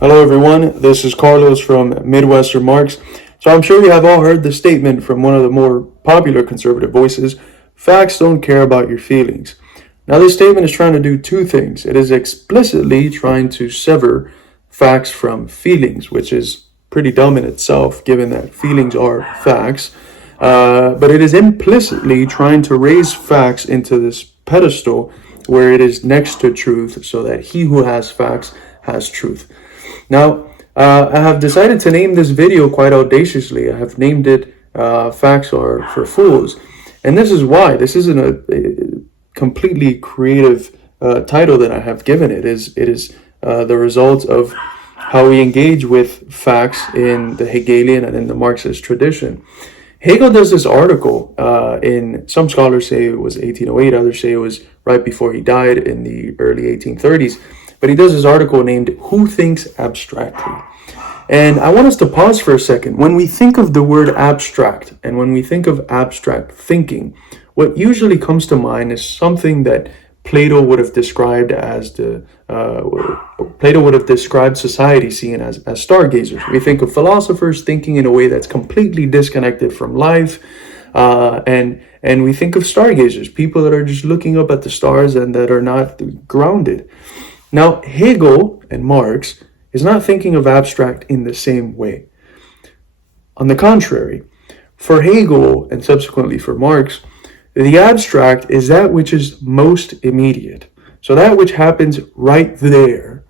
Hello, everyone. This is Carlos from Midwestern Marks. So I'm sure you have all heard the statement from one of the more popular conservative voices: facts don't care about your feelings. Now, this statement is trying to do two things. It is explicitly trying to sever facts from feelings, which is pretty dumb in itself, given that feelings are facts. But it is implicitly trying to raise facts into this pedestal where it is next to truth, so that he who has facts has truth. Now, I have decided to name this video quite audaciously. I have named it Facts Are for Fools. And this is why. This isn't a completely creative title that I have given it. It is the result of how we engage with facts in the Hegelian and in the Marxist tradition. Hegel does this article in, some scholars say it was 1808, others say it was right before he died in the early 1830s. But he does this article named Who Thinks Abstractly? And I want us to pause for a second. When we think of the word abstract and when we think of abstract thinking, what usually comes to mind is something that Plato would have described as Plato would have described society seen as stargazers. We think of philosophers thinking in a way that's completely disconnected from life, and we think of stargazers, people that are just looking up at the stars and that are not grounded. Now, Hegel and Marx is not thinking of abstract in the same way. On the contrary, for Hegel and subsequently for Marx, the abstract is that which is most immediate. So that which happens right there,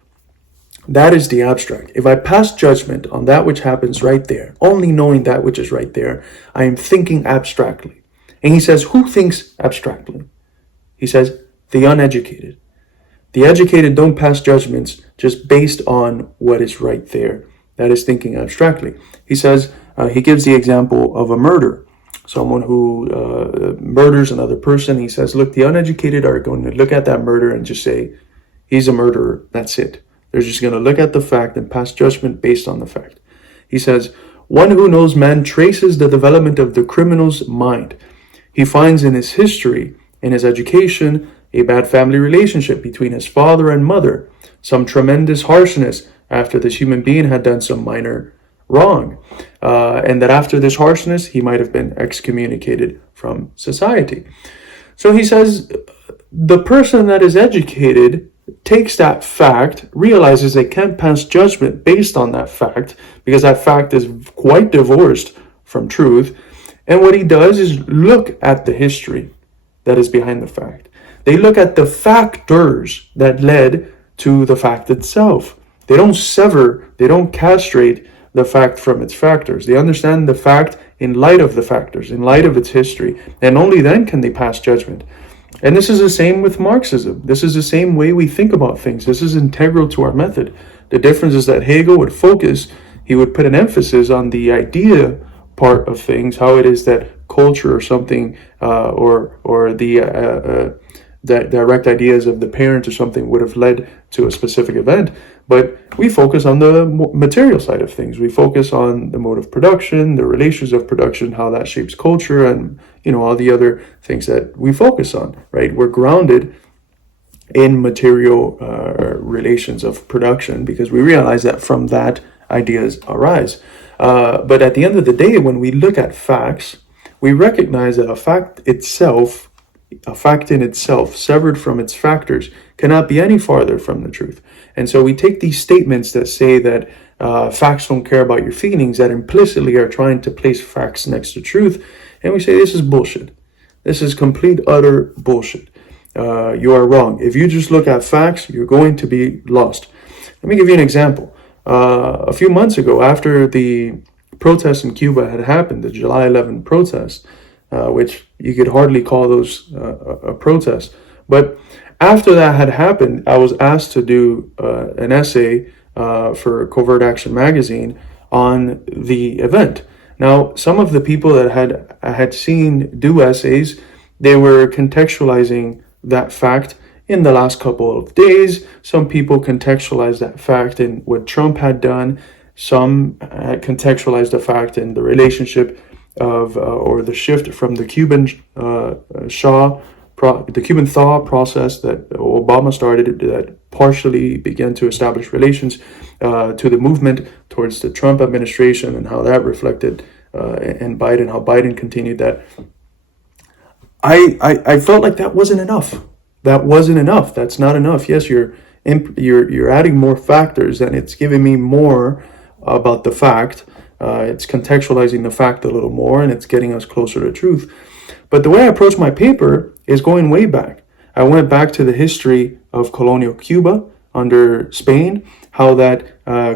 that is the abstract. If I pass judgment on that which happens right there, only knowing that which is right there, I am thinking abstractly. And he says, who thinks abstractly? He says, the uneducated. The educated don't pass judgments just based on what is right there. That is thinking abstractly. He says, he gives the example of a murder. Someone who murders another person. He says, look, the uneducated are going to look at that murder and just say, he's a murderer. That's it. They're just going to look at the fact and pass judgment based on the fact. He says, one who knows man traces the development of the criminal's mind. He finds in his history, in his education, a bad family relationship between his father and mother, some tremendous harshness after this human being had done some minor wrong, and that after this harshness, he might have been excommunicated from society. So he says, the person that is educated takes that fact, realizes they can't pass judgment based on that fact, because that fact is quite divorced from truth, and what he does is look at the history that is behind the fact. They look at the factors that led to the fact itself. They don't sever, they don't castrate the fact from its factors. They understand the fact in light of the factors, in light of its history, and only then can they pass judgment. And this is the same with Marxism. This is the same way we think about things. This is integral to our method. The difference is that Hegel would focus, he would put an emphasis on the idea part of things, how it is that culture or something, or the direct ideas of the parents or something would have led to a specific event. But we focus on the material side of things. We focus on the mode of production, the relations of production, how that shapes culture, and all the other things that we focus on, right? We're grounded in material relations of production because we realize that from that ideas arise. But at the end of the day, when we look at facts, we recognize that a fact in itself, severed from its factors, cannot be any farther from the truth. And so we take these statements that say that facts don't care about your feelings, that implicitly are trying to place facts next to truth, and we say this is bullshit. This is complete, utter bullshit. You are wrong. If you just look at facts, you're going to be lost. Let me give you an example. A few months ago, after the protests in Cuba had happened, the July 11 protests, which you could hardly call those a protest. But after that had happened, I was asked to do an essay for Covert Action magazine on the event. Now, some of the people that I had seen do essays, they were contextualizing that fact in the last couple of days. Some people contextualized that fact in what Trump had done. Some contextualized the fact in the relationship of or the shift from the Cuban the Cuban thaw process that Obama started, that partially began to establish relations to the movement towards the Trump administration and how that reflected and Biden, how Biden continued that. I felt like that wasn't enough. That wasn't enough. That's not enough. Yes, you're adding more factors, and it's giving me more about the fact. It's contextualizing the fact a little more, and it's getting us closer to truth. But the way I approach my paper is going way back. I went back to the history of colonial Cuba under Spain, how that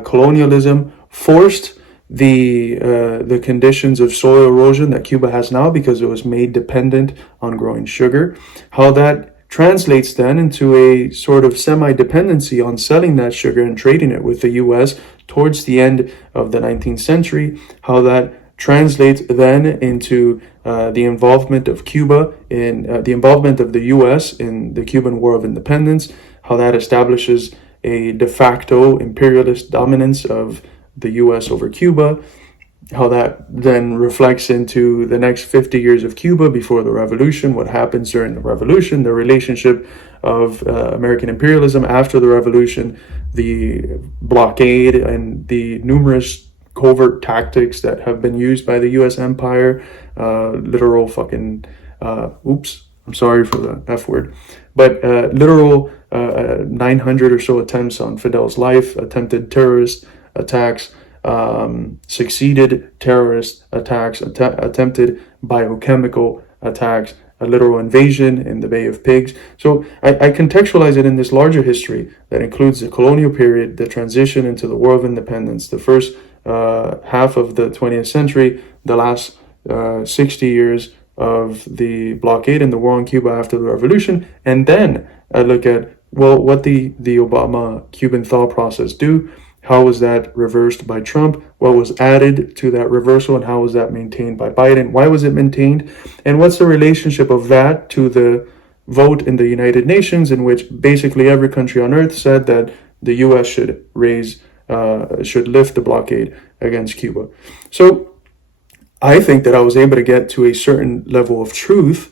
colonialism forced the conditions of soil erosion that Cuba has now because it was made dependent on growing sugar, how that translates then into a sort of semi-dependency on selling that sugar and trading it with the US towards the end of the 19th century, how that translates then into the involvement of Cuba in the involvement of the US in the Cuban War of Independence, how that establishes a de facto imperialist dominance of the US over Cuba, how that then reflects into the next 50 years of Cuba before the revolution, what happens during the revolution, the relationship of American imperialism after the revolution, the blockade and the numerous covert tactics that have been used by the US empire, literal fucking, oops, I'm sorry for the F word, but literal 900 or so attempts on Fidel's life, attempted terrorist attacks, succeeded terrorist attacks, attempted biochemical attacks, a literal invasion in the Bay of Pigs. So I contextualize it in this larger history that includes the colonial period, the transition into the War of Independence, the first half of the 20th century, the last 60 years of the blockade and the war on Cuba after the revolution, and then I look at, well, what the Obama Cuban thaw process do. How was that reversed by Trump? What was added to that reversal, and how was that maintained by Biden? Why was it maintained? And what's the relationship of that to the vote in the United Nations, in which basically every country on earth said that the U.S. should lift the blockade against Cuba? So I think that I was able to get to a certain level of truth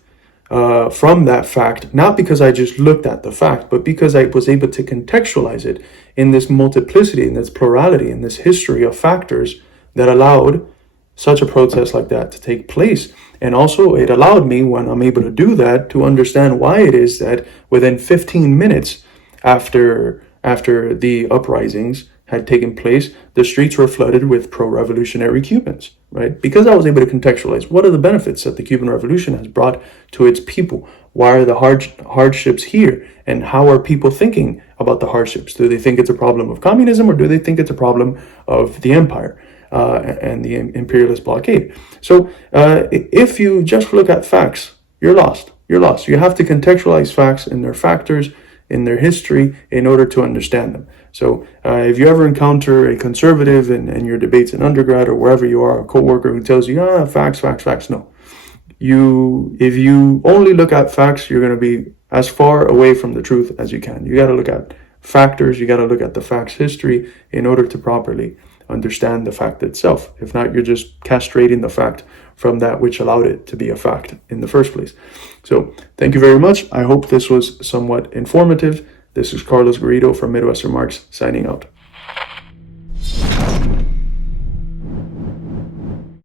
from that fact, not because I just looked at the fact, but because I was able to contextualize it in this multiplicity, in this plurality, in this history of factors that allowed such a protest like that to take place. And also it allowed me, when I'm able to do that, to understand why it is that within 15 minutes after the uprisings had taken place, the streets were flooded with pro-revolutionary Cubans, right? Because I was able to contextualize what are the benefits that the Cuban Revolution has brought to its people. Why are the hardships here? And how are people thinking about the hardships? Do they think it's a problem of communism, or do they think it's a problem of the empire and the imperialist blockade? So if you just look at facts, you're lost. You're lost. You have to contextualize facts in their factors, in their history, in order to understand them. So if you ever encounter a conservative in your debates in undergrad or wherever you are, a coworker who tells you, facts, no. If you only look at facts, you're going to be as far away from the truth as you can. You got to look at factors, you got to look at the fact's history in order to properly understand the fact itself. If not, you're just castrating the fact from that which allowed it to be a fact in the first place. So thank you very much. I hope this was somewhat informative. This is Carlos Garrido from Midwestern Marks signing out.